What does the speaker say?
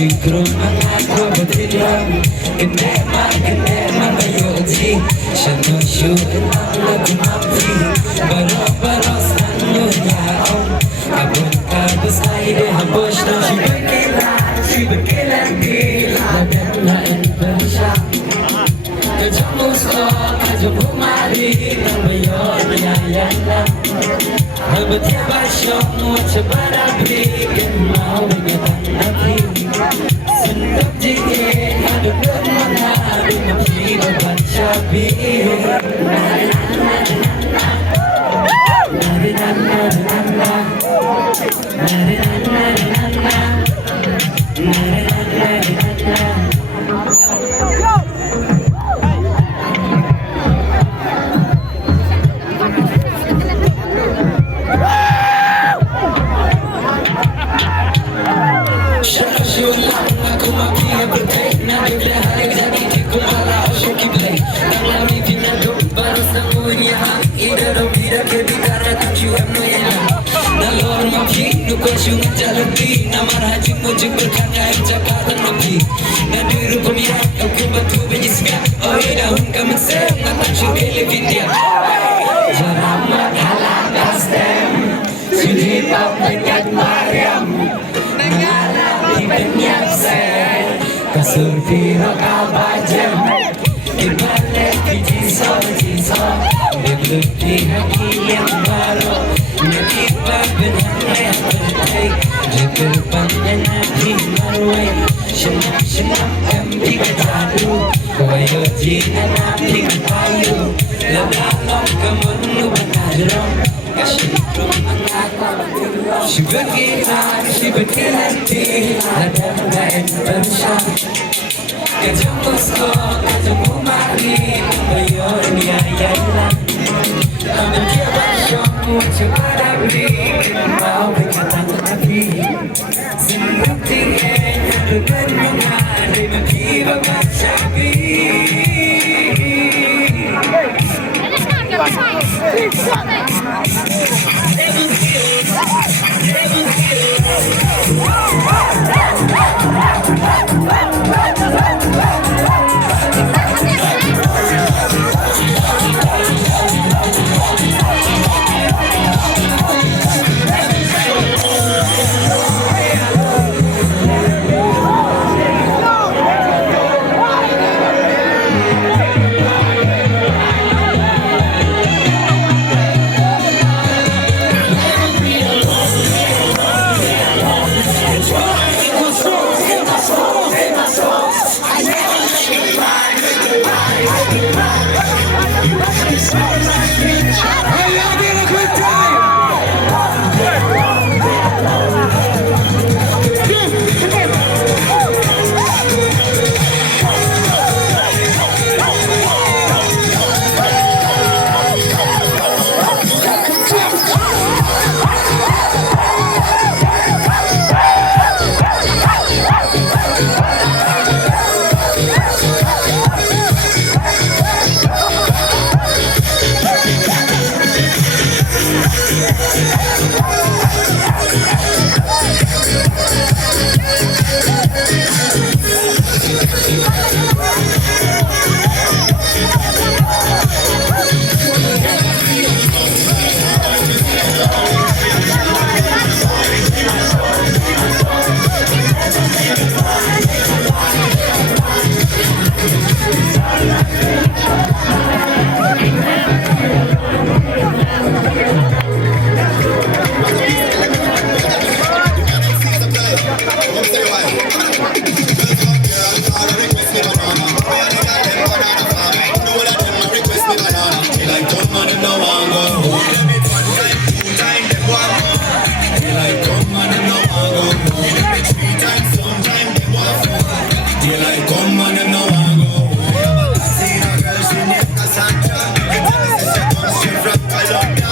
Siguro ako batilang Ganda mayoti Siya no shoot ang lagumapi Baro-baros ano yaong Abon ka basay de habos na Sibakilan dila Nagalain pa siya Kajamus ko Kajang bumari Nang bayon Yayan lang Habati ba siyong Watcha barabi Mawag at nabi Sundok jike Adulog mga Bimapila Bansyabi Sungai jalabi, nama raja muncul berkata cakap nabi. Nadiru pemirak, aku batu benjisnya. Oh daun kamu sengat cuci levitia. Jaramat halal kastem, suji pap dekat Maryam. Mengalah di benyak sen, kasur piro kabajem. Kibalik kijisor, Berbukti hati yang baru. Nakipag benang Depannya nabi marway Senang kami kejadu Koyo jina nabi kayu Lalalong kamu banadrong Kasyidrong ang ako Sibakilan di Hadang lain bersya Kajambos ko Kajang umari Bayon yayan lang Amin dia basyong Watcha barabi Mau berkata nabi Sembuk tinggi Adukan bunga Bimapila Bansyabi I love